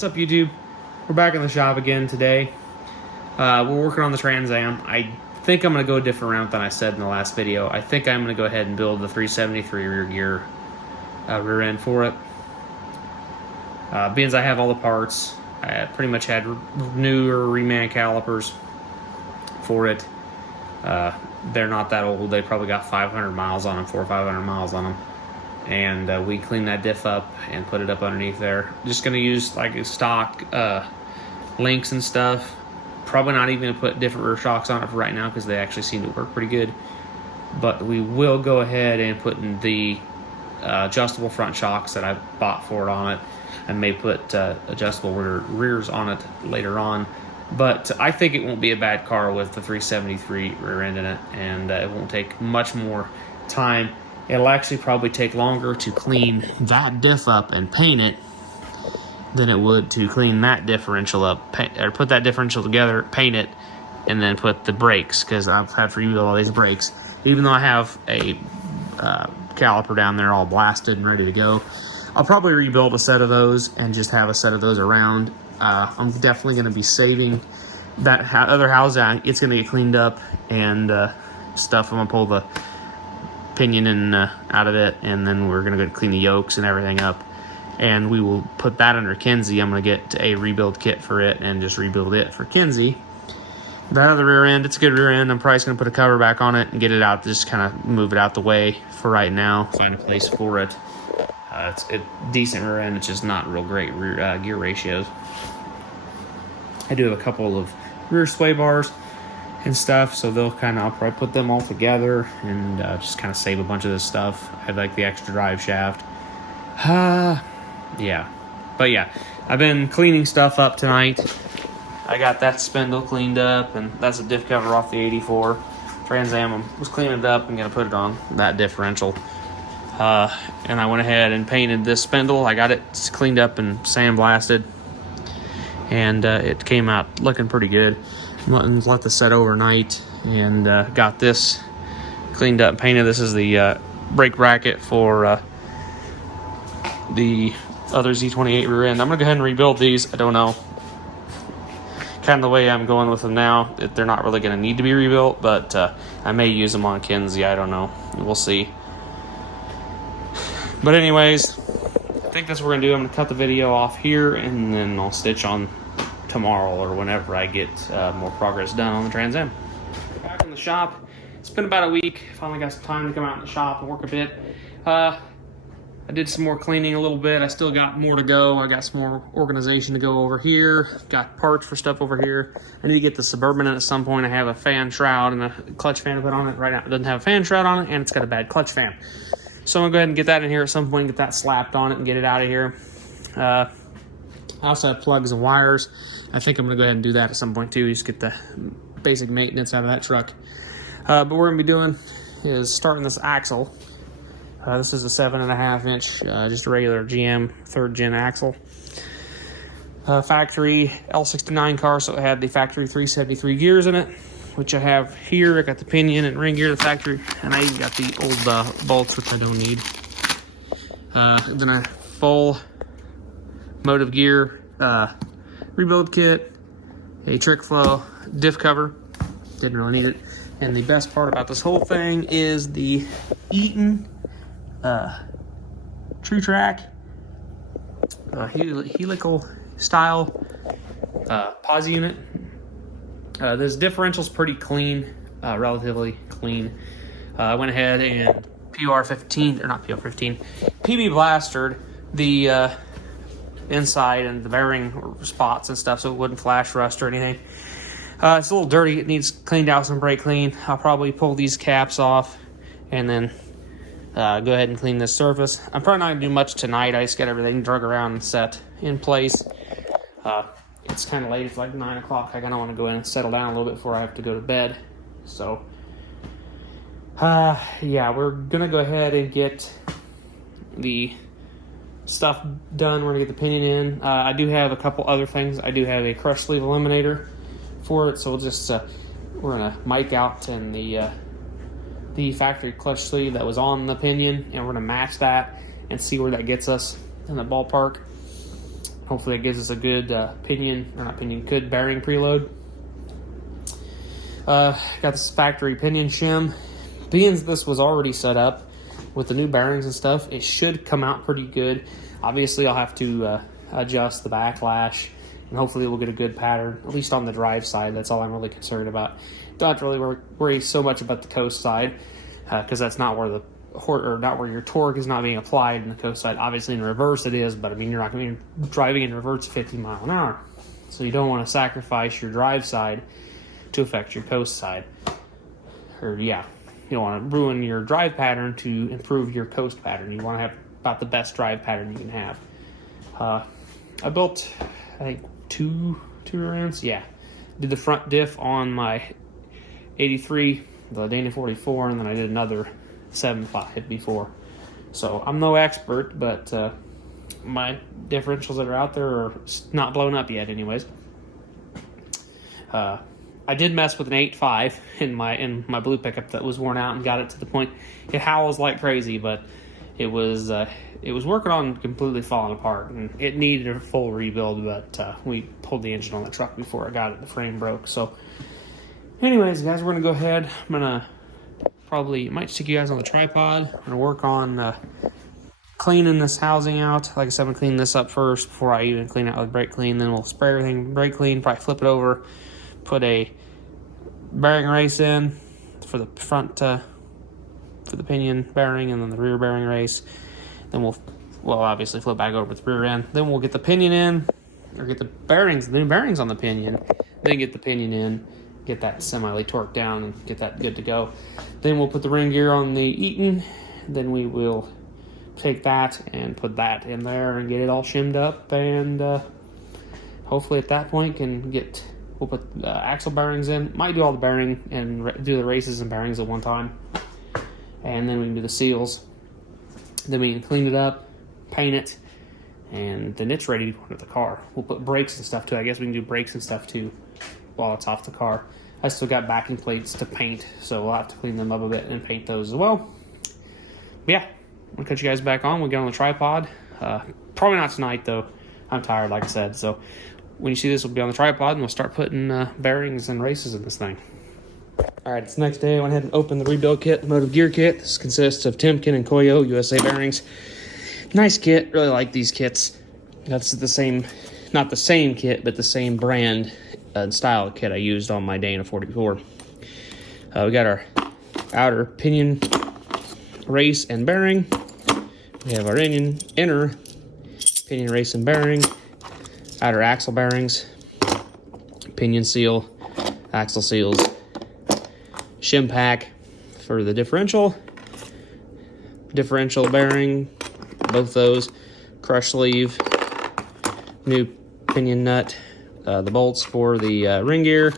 What's up, YouTube? We're back in the shop again today. We're working on the Trans Am. I think I'm going to go a different route than I said in the last video. I think I'm going to go ahead and build the 373 rear gear rear end for it. Being as I have all the parts, I pretty much had newer reman calipers for it. They're not that old. They probably got 500 miles on them, 400 or 500 miles on them. And we cleaned that diff up and put it up underneath there. Just going to use like stock links and stuff. Probably not even going to put different rear shocks on it for right now because they actually seem to work pretty good. But we will go ahead and put in the adjustable front shocks that I bought for it on it. I may put adjustable rears on it later on. But I think it won't be a bad car with the 373 rear end in it. And it won't take much more time. It'll actually probably take longer to clean that diff up and paint it than it would to clean that differential up, or put that differential together, paint it, and then put the brakes, because I've had to rebuild all these brakes. Even though I have a caliper down there all blasted and ready to go, I'll probably rebuild a set of those and just have a set of those around. I'm definitely going to be saving that other housing. It's going to get cleaned up and stuff. I'm going to pull the pinion and out of it, and then we're going to go clean the yokes and everything up, and we will put that under Kinsey. I'm going to get a rebuild kit for it and just rebuild it for Kinsey. That other rear end, it's a good rear end. I'm probably just going to put a cover back on it and get it out, just kind of move it out the way for right now, find a place for it. It's a decent rear end, it's just not real great rear gear ratios. I do have a couple of rear sway bars and stuff, so they'll I'll probably put them all together and just kind of save a bunch of this stuff. I like the extra drive shaft. Yeah. But yeah, I've been cleaning stuff up tonight. I got that spindle cleaned up, and that's a diff cover off the 84 Trans Am. Was cleaning it up and gonna put it on that differential. And I went ahead and painted this spindle. I got it cleaned up and sandblasted, and it came out looking pretty good. Let this set overnight, and got this cleaned up and painted. This is the brake bracket for the other Z28 rear end. I'm gonna go ahead and rebuild these. I don't know, kind of the way I'm going with them now, they're not really gonna need to be rebuilt, but I may use them on Kinsey. I don't know, we'll see. But anyways, I think that's what we're gonna do. I'm gonna cut the video off here, and then I'll stitch on tomorrow or whenever I get more progress done on the Trans Am. Back in the shop. It's been about a week. Finally got some time to come out in the shop and work a bit. I did some more cleaning a little bit. I still got more to go. I got some more organization to go over here. Got parts for stuff over here. I need to get the Suburban in at some point. I have a fan shroud and a clutch fan to put on it. Right now it doesn't have a fan shroud on it, and it's got a bad clutch fan. So I'm gonna go ahead and get that in here at some point, get that slapped on it and get it out of here. I also have plugs and wires. I think I'm going to go ahead and do that at some point too, just get the basic maintenance out of that truck. But what we're going to be doing is starting this axle. This is a 7.5 inch, just a regular GM 3rd gen axle. Factory L69 car, so it had the factory 373 gears in it, which I have here. I got the pinion and ring gear of the factory, and I even got the old bolts, which I don't need. Then a full motive gear rebuild kit, a trick flow diff cover, didn't really need it, and the best part about this whole thing is the Eaton True Track helical style pause unit. This differential's pretty clean, relatively clean. I went ahead and PB blastered the inside and the bearing spots and stuff, so it wouldn't flash rust or anything. It's a little dirty. It needs cleaned out, some brake clean. I'll probably pull these caps off and then go ahead and clean this surface. I'm probably not gonna do much tonight. I just got everything drug around and set in place. It's kind of late. It's like 9 o'clock. I kind of want to go in and settle down a little bit before I have to go to bed. So yeah, we're gonna go ahead and get the stuff done. We're gonna get the pinion in. I do have a couple other things. I do have a crush sleeve eliminator for it, so we'll just we're gonna mic out and the factory clutch sleeve that was on the pinion, and we're gonna match that and see where that gets us in the ballpark. Hopefully it gives us a good good bearing preload. Got this factory pinion shim. Being this was already set up with the new bearings and stuff, it should come out pretty good. Obviously, I'll have to adjust the backlash, and hopefully we'll get a good pattern, at least on the drive side. That's all I'm really concerned about. Don't have to really worry so much about the coast side, because that's not where not where your torque is not being applied in the coast side. Obviously, in reverse it is, but I mean, you're not going to be driving in reverse 50 miles an hour. So you don't want to sacrifice your drive side to affect your coast side. Or, yeah, you don't want to ruin your drive pattern to improve your coast pattern. You want to have about the best drive pattern you can have. I built, I think, two rear ends. Yeah, did the front diff on my 83, the Dana 44, and then I did another 7.5 before. So I'm no expert, but my differentials that are out there are not blown up yet anyways. I did mess with an 8.5 in my blue pickup that was worn out and got it to the point it howls like crazy, but it was working on completely falling apart, and it needed a full rebuild, but we pulled the engine on the truck before I got it. The frame broke. So anyways, guys, we're gonna go ahead. I'm gonna might stick you guys on the tripod. I'm gonna work on cleaning this housing out. Like I said, I'm gonna clean this up first before I even clean it out with brake clean. Then we'll spray everything brake clean, probably flip it over, put a bearing race in for the front, for the pinion bearing, and then the rear bearing race. Then we'll obviously flip back over to the rear end. Then we'll get the pinion in, or get the new bearings on the pinion. Then get the pinion in, get that semi torqued down, and get that good to go. Then we'll put the ring gear on the Eaton. Then we will take that and put that in there and get it all shimmed up, and hopefully at that point we'll put axle bearings in. Might do all the bearing and do the races and bearings at one time, and then we can do the seals. Then we can clean it up, paint it, and then it's ready to go into the car. We'll put brakes and stuff too. I guess we can do brakes and stuff too while it's off the car. I still got backing plates to paint, so we'll have to clean them up a bit and paint those as well. But yeah, I'm gonna cut you guys back on. We'll get on the tripod. Probably not tonight though. I'm tired, like I said. So when you see this, we'll be on the tripod and we'll start putting bearings and races in this thing. All right, it's the next day. I went ahead and opened the rebuild kit, the motive gear kit. This consists of Timken and Koyo USA bearings. Nice kit. Really like these kits. That's the same, not the same kit, but the same brand and style of kit I used on my Dana 44. We got our outer pinion race and bearing. We have our inner pinion race and bearing, outer axle bearings, pinion seal, axle seals, shim pack for the differential bearing, both those, crush sleeve, new pinion nut, the bolts for the ring gear,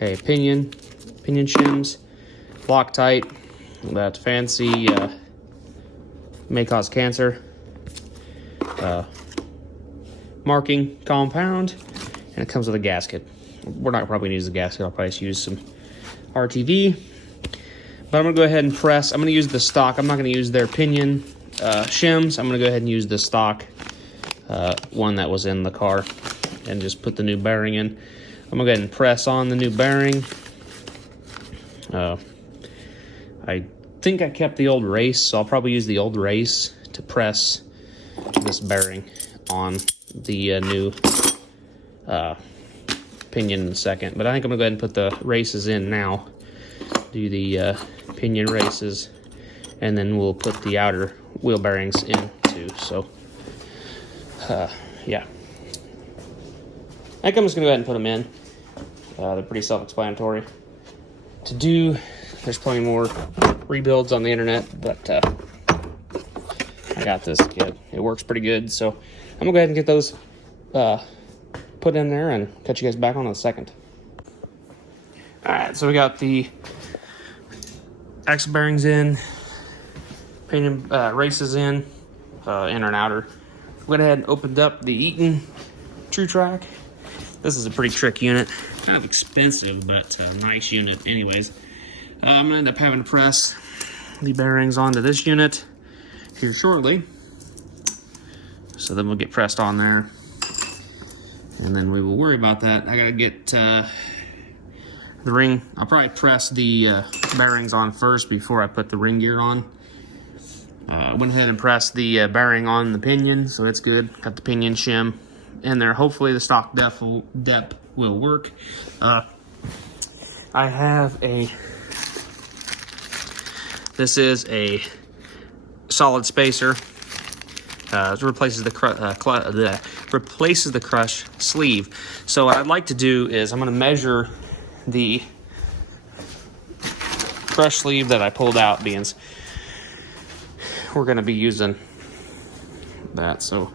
a pinion shims, Loctite, that fancy may cause cancer marking compound, and it comes with a gasket. We're not probably going to use the gasket. I'll probably just use some RTV. But I'm going to go ahead and press. I'm going to use the stock. I'm not going to use their pinion shims. I'm going to go ahead and use the stock one that was in the car and just put the new bearing in. I'm going to go ahead and press on the new bearing. I think I kept the old race, so I'll probably use the old race to press this bearing on the new pinion in a second. But I think I'm going to go ahead and put the races in now. Do the pinion races, and then we'll put the outer wheel bearings in too. So, yeah. I think I'm just going to go ahead and put them in. They're pretty self-explanatory to do. There's plenty more rebuilds on the internet, but I got this kit. It works pretty good, so I'm going to go ahead and get those put in there and cut you guys back on in a second. Alright, so we got the axle bearings in, pinion races in, inner and outer. Went ahead and opened up the Eaton True Track. This is a pretty trick unit. Kind of expensive, but a nice unit anyways. I'm going to end up having to press the bearings onto this unit here shortly. So then we'll get pressed on there, and then we will worry about that. I gotta get the ring. I'll probably press the bearings on first before I put the ring gear on. I went ahead and pressed the bearing on the pinion, so it's good. Got the pinion shim in there. Hopefully the stock depth will work. I have this is a solid spacer. It replaces the crush sleeve. So what I'd like to do is I'm going to measure the crush sleeve that I pulled out, being we're going to be using that. So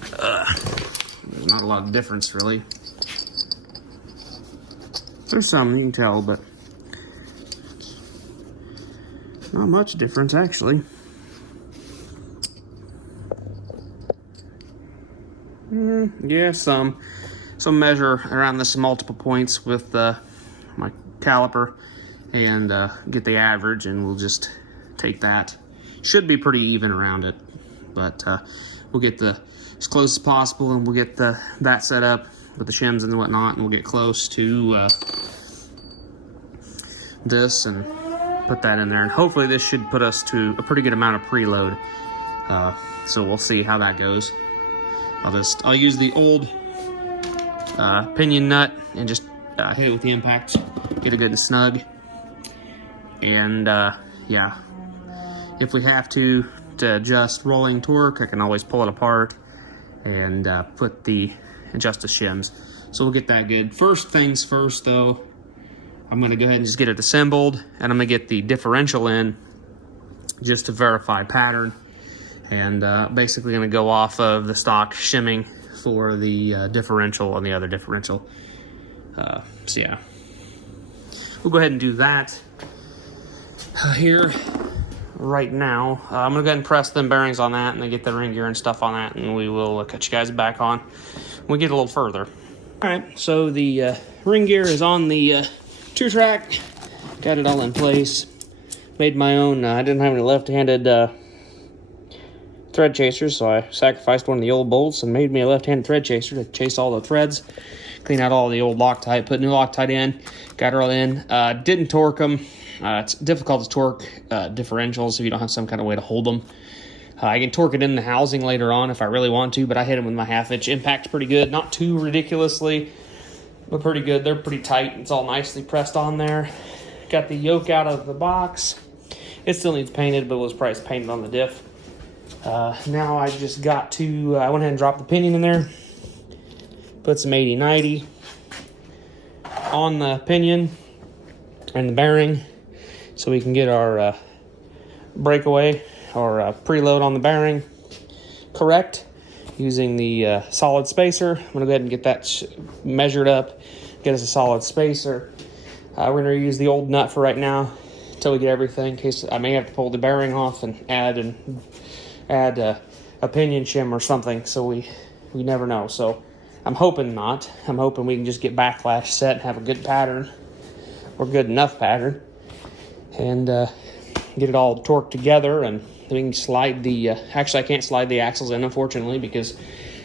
there's not a lot of difference really. There's some, you can tell, but not much difference actually. Yeah, some measure around this multiple points with my caliper and get the average, and we'll just take that. Should be pretty even around it, but we'll get as close as possible, and we'll get that set up with the shims and whatnot, and we'll get close to this and put that in there, and hopefully this should put us to a pretty good amount of preload. So we'll see how that goes. I'll use the old pinion nut and just hit it with the impact, get it good and snug. And yeah, if we have to adjust rolling torque, I can always pull it apart and adjust the shims. So we'll get that good. First things first though, I'm gonna go ahead and just get it assembled, and I'm gonna get the differential in just to verify pattern. And basically going to go off of the stock shimming for the differential and the other differential. So yeah, we'll go ahead and do that here right now. I'm going to go ahead and press them bearings on that, and then get the ring gear and stuff on that, and we will catch you guys back on when we get a little further. All right, so the ring gear is on the 2-track. Got it all in place. Made my own. I didn't have any left-handed thread chasers, so I sacrificed one of the old bolts and made me a left-handed thread chaser to chase all the threads, clean out all the old Loctite, put new Loctite in, got her all in. Didn't torque them. It's difficult to torque differentials if you don't have some kind of way to hold them. I can torque it in the housing later on if I really want to, but I hit them with my 1/2 inch. Impact's pretty good, not too ridiculously, but pretty good. They're pretty tight. It's all nicely pressed on there. Got the yoke out of the box. It still needs painted, but was probably painted on the diff. Now I just got to, I went ahead and dropped the pinion in there, put some 80/90 on the pinion and the bearing so we can get our breakaway or preload on the bearing correct using the solid spacer. I'm going to go ahead and get that measured up, get us a solid spacer. We're going to use the old nut for right now until we get everything, in case I may have to pull the bearing off and add a pinion shim or something, so we never know. So I'm hoping not. I'm hoping we can just get backlash set and have a good pattern, or good enough pattern, and get it all torqued together, and then we can slide the actually I can't slide the axles in, unfortunately, because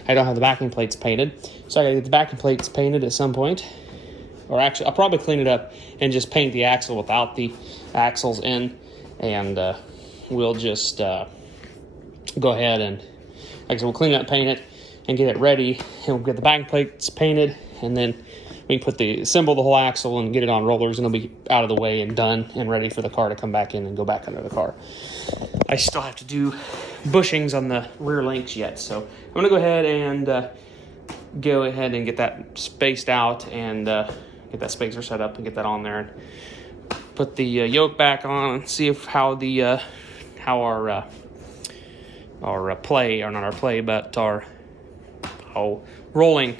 I don't have the backing plates painted. So I gotta get the backing plates painted at some point, or actually I'll probably clean it up and just paint the axle without the axles in, and we'll just go ahead and, like I said, we'll clean it up, paint it, and get it ready, and we'll get the backing plates painted, and then we can assemble the whole axle and get it on rollers, and it'll be out of the way and done and ready for the car to come back in and go back under the car. I still have to do bushings on the rear links yet, so I'm going to go ahead and get that spaced out and get that spacer set up and get that on there, and put the yoke back on and see how our play, or not our play, but our rolling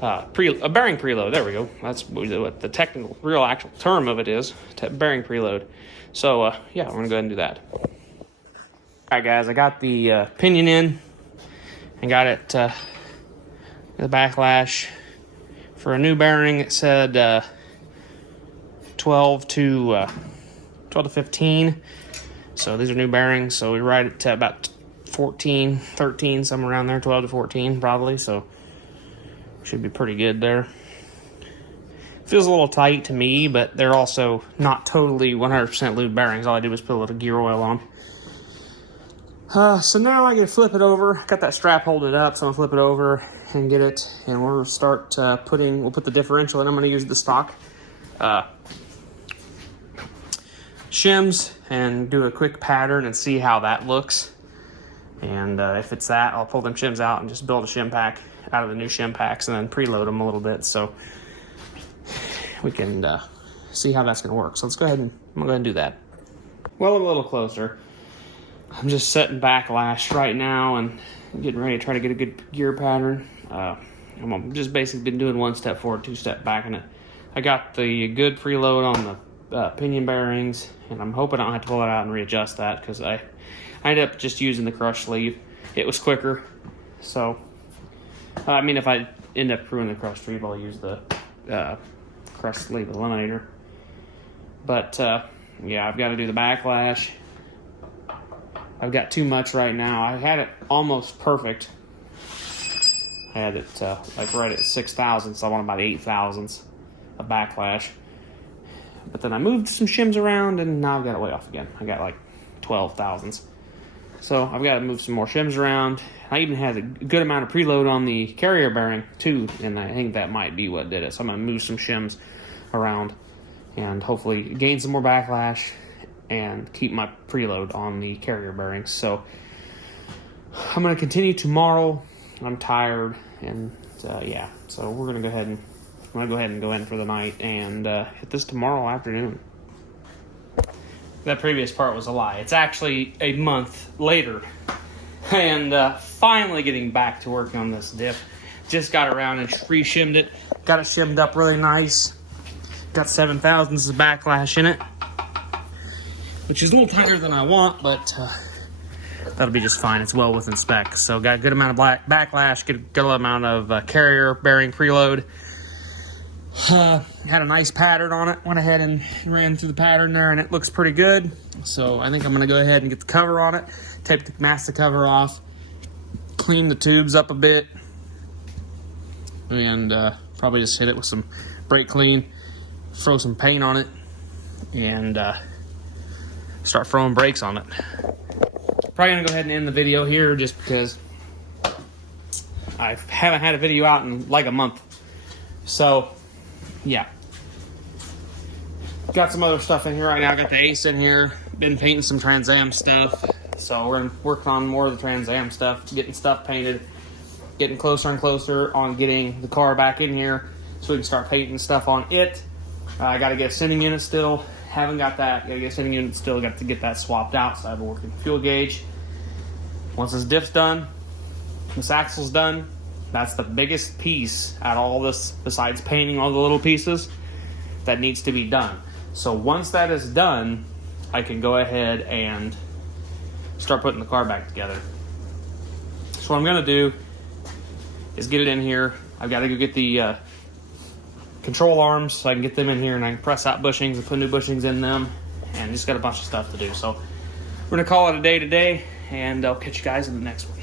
bearing preload. There we go. That's what the technical, real actual term of it is, bearing preload. So yeah, we're gonna go ahead and do that. All right, guys, I got the pinion in and got it the backlash for a new bearing. It said 12 to 15. So these are new bearings. So we ride it to about 14, 13, somewhere around there, 12 to 14 probably, so should be pretty good there. Feels a little tight to me, but they're also not totally 100% lube bearings. All I did was put a little gear oil on. So now I gotta flip it over. Got that strap holding it up, so I'm gonna flip it over and get it, and we'll start we'll put the differential in. I'm gonna use the stock shims and do a quick pattern and see how that looks. And if it's that, I'll pull them shims out and just build a shim pack out of the new shim packs and then preload them a little bit so we can see how that's gonna work. So let's go ahead and I'm gonna go ahead and do that. Well, I'm a little closer. I'm just setting backlash right now and getting ready to try to get a good gear pattern. I'm just basically been doing 1 step forward, 2 step back in it. I got the good preload on the pinion bearings, and I'm hoping I don't have to pull it out and readjust that because I ended up just using the crush sleeve. It was quicker. So, I mean, if I end up ruining the crush sleeve, I'll use the crush sleeve eliminator. But, yeah, I've got to do the backlash. I've got too much right now. I had it almost perfect. I had it like right at 6 thousandths. I want about 8 thousandths of backlash. But then I moved some shims around and now I've got it way off again. I got like 12 thousandths. So I've got to move some more shims around. I even had a good amount of preload on the carrier bearing too, and I think that might be what did it. So I'm going to move some shims around and hopefully gain some more backlash and keep my preload on the carrier bearings. So I'm going to continue tomorrow. I'm tired, and yeah, so we're going to go ahead and go in for the night and hit this tomorrow afternoon. That previous part was a lie. It's actually a month later, and finally getting back to working on this diff. Just got around and re-shimmed it. Got it shimmed up really nice. Got 7 thousandths of backlash in it, which is a little tighter than I want, but that'll be just fine. It's well within spec. So got a good amount of backlash, good amount of carrier bearing preload. Had a nice pattern on it. Went ahead and ran through the pattern there, and it looks pretty good. So I think I'm going to go ahead and get the cover on it, tape the master cover off, clean the tubes up a bit, and probably just hit it with some brake clean, throw some paint on it, and start throwing brakes on it. Probably gonna go ahead and end the video here just because I haven't had a video out in like a month. So yeah, got some other stuff in here right now. Got the Ace in here. Been painting some Trans Am stuff. So we're working on more of the Trans Am stuff, getting stuff painted, getting closer and closer on getting the car back in here so we can start painting stuff on it. I got to get a sending unit still. Haven't got that. Got to get a sending unit still. Got to get that swapped out so I have a working fuel gauge. Once this diff's done, this axle's done, that's the biggest piece out of all this, besides painting all the little pieces, that needs to be done. So once that is done, I can go ahead and start putting the car back together. So what I'm going to do is get it in here. I've got to go get the control arms so I can get them in here and I can press out bushings and put new bushings in them, and just got a bunch of stuff to do. So we're going to call it a day today, and I'll catch you guys in the next one.